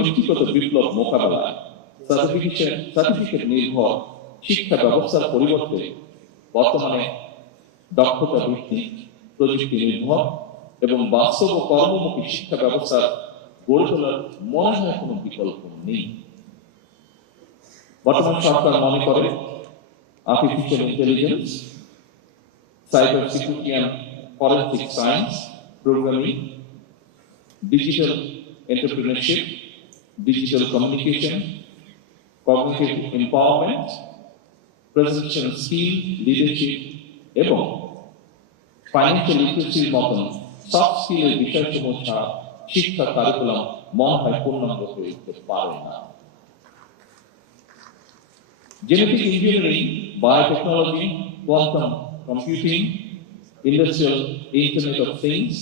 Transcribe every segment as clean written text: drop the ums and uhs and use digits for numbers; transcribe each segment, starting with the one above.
প্রযুক্তিগত বিপ্লব মোকাবেলায় সার্টিফিকেট নির্ভর শিক্ষা ব্যবস্থার পরিবর্তে বর্তমানে দক্ষতা ভিত্তিক, প্রযুক্তি নির্ভর এবং বাস্তব ও কর্মমুখী শিক্ষা ব্যবস্থা গড়ে তোলার মনে হয় কোনো বিকল্প নেই। বর্তমান সরকার মনে করে artificial intelligence, cyber security and forensic science, programming, digital entrepreneurship, digital communication, cognitive empowerment, presentation skill, leadership এবং ফাইন্যান্সিয়াল লিটারেসির মতন সফট স্কিলের বিষয়সমূহ ছাড়া শিক্ষা কারিকুলাম মনে হয় পূর্ণাঙ্গ হয়ে উঠতে পারে না। Genetic engineering, biotechnology, quantum computing, industrial internet of things,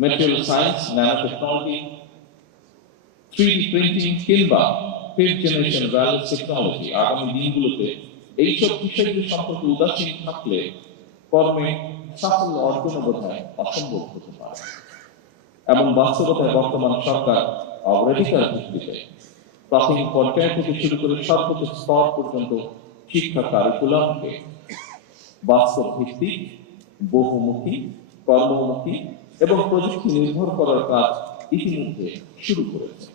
material science, nanotechnology, 3D printing কিংবা ফিফথ জেনারেশন ওয়্যারলেস টেকনোলজি আগামী দিনগুলোতে এইসব বিষয়গুলো সম্পর্কে উদাসীন থাকলে কর্মে সাফল্য অর্জন বোধহয় অসম্ভব হতে পারে। এমন বাস্তবতায় বর্তমান সরকার অগ্রাধিকার ভিত্তিতে প্রাথমিক পর্যায় থেকে শুরু করে সর্বোচ্চ স্তর পর্যন্ত শিক্ষা কারিকুলামকে বাস্তব ভিত্তিক, বহুমুখী, কর্মমুখী এবং প্রযুক্তি নির্ভর করার কাজ ইতিমধ্যে শুরু করেছে।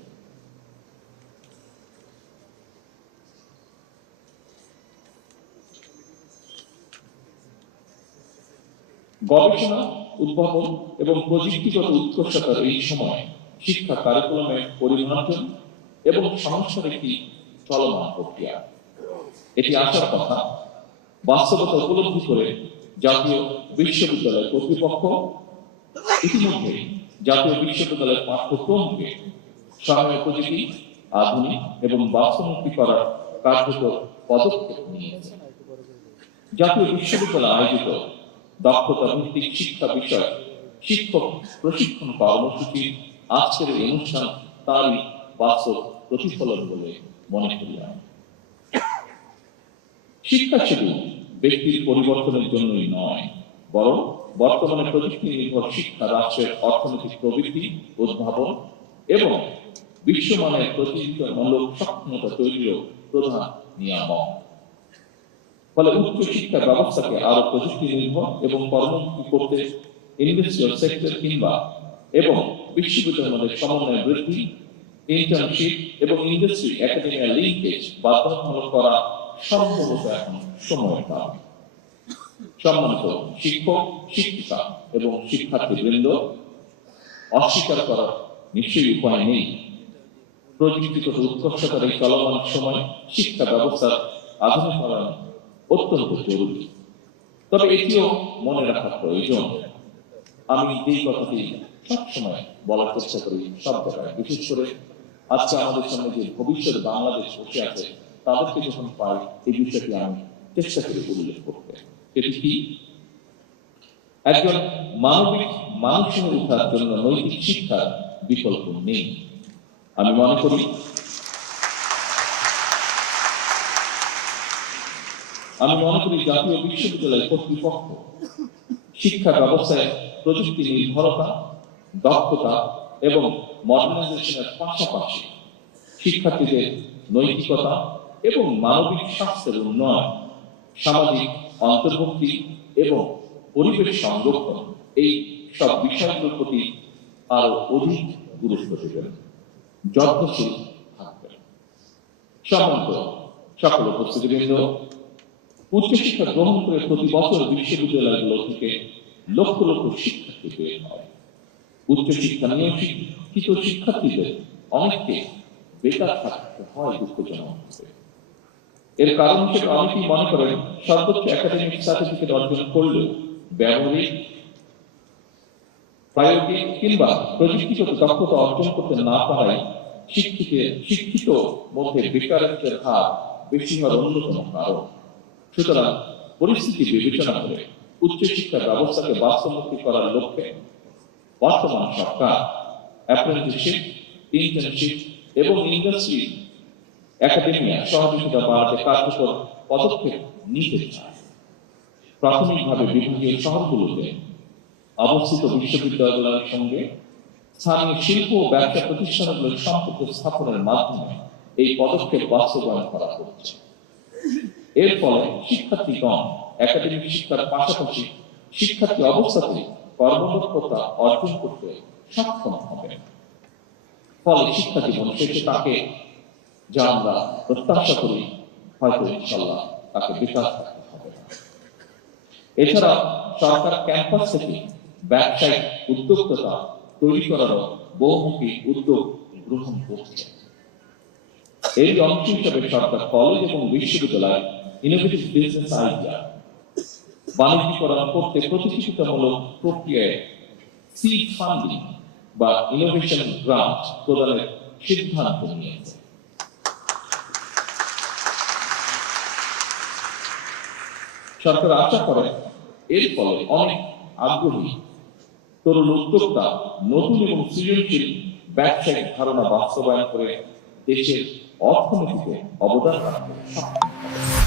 গবেষণা, উদ্ভাবন এবং প্রযুক্তিগত উৎকর্ষতার এই সময় শিক্ষা কারিকুলামে পরিমার্জন এবং সংস্কার একটি চলমান প্রক্রিয়া। এটি আসার কথা বাস্তবতা উপলব্ধি করে জাতীয় বিশ্ববিদ্যালয় কর্তৃপক্ষ ইতিমধ্যে জাতীয় বিশ্ববিদ্যালয়ের পাঠ্যক্রমকে সময়োপযোগী, আধুনিক এবং বাস্তবমুখী করার কার্যকর পদক্ষেপ নিয়েছে। জাতীয় বিশ্ববিদ্যালয় আয়োজিত দক্ষতা ভিত্তিক শিক্ষা বিষয় শিক্ষক প্রশিক্ষণ কর্মসূচি আজকের এই অনুষ্ঠান তারই বাস্তব প্রতিফলন বলে মনে করি। শিক্ষা শুধু ব্যক্তির পরিবর্তনের জন্যই নয়, বরং বর্তমানে প্রযুক্তি নির্ভর শিক্ষা রাষ্ট্রের অর্থনৈতিক প্রবৃদ্ধি, উদ্ভাবন এবং বিশ্বমানের প্রতিযোগিতামূলক সক্ষমতা তৈরিরও প্রধান নিয়ামক। ফলে উচ্চ শিক্ষা ব্যবস্থাকে আরো প্রযুক্তি নির্ভর এবং কর্মমুখী করতে ইন্ডাস্ট্রিয়াল সেক্টর কিংবা এবং বিশ্ববিদ্যালয়ের মধ্যে সমন্বয় বৃদ্ধি, ইন্টার্নশিপ এবং ইন্ডাস্ট্রি একাডেমিয়া লিঙ্কেজ বাধ্যতামূলক করা সম্ভবত এখন সময়ের দাম। সম্মানিত শিক্ষক, শিক্ষিকা এবং শিক্ষার্থীবৃন্দ, অস্বীকার করার নিশ্চয়ই উপায় নেই প্রযুক্তিগত উৎকর্ষতার এই চলমান সময় শিক্ষা ব্যবস্থার আধুনিকরণ অত্যন্ত জরুরি। তবে এটিও মনে রাখা প্রয়োজন, আমি এই কথাটি সবসময় বলার চেষ্টা করি সব জায়গায়, বিশেষ করে আজকে আমাদের সামনে যে ভবিষ্যৎ বাংলাদেশ বসে আছে তাদেরকে যখন পাই এই বিষয়টি আমি চেষ্টা করি উল্লেখ করতে। এটি কি একজন মানবিক মানুষ হয়ে ওঠার জন্য নৈতিক শিক্ষার বিকল্প নেই। আমি মনে করি জাতীয় বিশ্ববিদ্যালয় কর্তৃপক্ষ শিক্ষা ব্যবস্থায় প্রযুক্তি নির্ভরতা, দক্ষতা এবং মডার্নাইজেশনের পাশাপাশি শিক্ষার্থীদের নৈতিকতা এবং মানবিক স্বাস্থ্যের উন্নয়ন, সামাজিক অন্তর্ভুক্তি এবং পরিবেশ সংরক্ষণ এই সব বিষয়গুলোর প্রতি আরো অধিক গুরুত্ব দেবেন, যত্নশীল থাকবেন। সম্মানিত সকল উপস্থিতিবৃন্দ, উচ্চশিক্ষা গ্রহণ করে প্রতি বছর বিশ্ববিদ্যালয়গুলো থেকে লক্ষ লক্ষ শিক্ষার্থী বের হয়। উচ্চশিক্ষা নিয়ে শিক্ষিত শিক্ষার্থীদের অনেককে বেকার থাকতে হয় দুঃখজনক। এর কারণ হিসেবে অনেকেই মনে করেন সর্বোচ্চ একাডেমিক সার্টিফিকেট অর্জন করলেও ব্যবহারিক, প্রায়োগিক কিংবা প্রযুক্তিগত দক্ষতা অর্জন করতে না পারায় শিক্ষিত মধ্যে বেকারত্বের হার বেশি হওয়ার অন্যতম কারণ। সুতরাং পরিস্থিতি বিবেচনা করে উচ্চশিক্ষা ব্যবস্থাকে বাস্তবমুখী করার লক্ষ্যে বর্তমান সরকার অ্যাপ্রেন্টিসশিপ, ইন্টার্নশিপ এবং ইন্ডাস্ট্রি একাডেমিয়া সহযোগিতা বাড়াতে কার্যকর পদক্ষেপ নিতে চায়। প্রাথমিকভাবে বিভাগীয় শহরগুলোতে অবস্থিত বিশ্ববিদ্যালয়ের সঙ্গে স্থানীয় শিল্প ও ব্যবসা প্রতিষ্ঠানগুলোর সম্পর্ক স্থাপনের মাধ্যমে এই পদক্ষেপ বাস্তবায়ন করা হচ্ছে। এর ফলে শিক্ষার্থীগণ একাডেমিক শিক্ষার পাশাপাশি শিক্ষার্থী অবস্থাতেই কর্মদক্ষতা অর্জন করতে সক্ষম হবে। ফলে শিক্ষা জীবন শেষে তাকে, যা আমরা প্রত্যাশা করি, হয়তো ইনশাআল্লাহ তাকে বেকার থাকতে হবে না। এছাড়া সরকার ক্যাম্পাস থেকে ব্যবসায়িক উদ্যোক্তা তৈরি করারও বহুমুখী উদ্যোগ গ্রহণ করছে। এই অংশ হিসেবে সরকার কলেজ এবং বিশ্ববিদ্যালয় ইনোভেটিভ বিজনেস আইডিয়া বাণিজ্যিকরণ করতে প্রতিযোগিতামূলক প্রক্রিয়ায় সিড ফান্ডিং বা ইনোভেশন গ্রান্ট প্রদানের সিদ্ধান্ত নিয়েছে। সরকার আশা করে এর ফলে অনেক আগ্রহী তরুণ উদ্যোক্তা নতুন এবং সৃজনশীল ব্যবসায়িক ধারণা বাস্তবায়ন করে দেশের অর্থনীতিতে অবদান রাখতে সক্ষম হবে।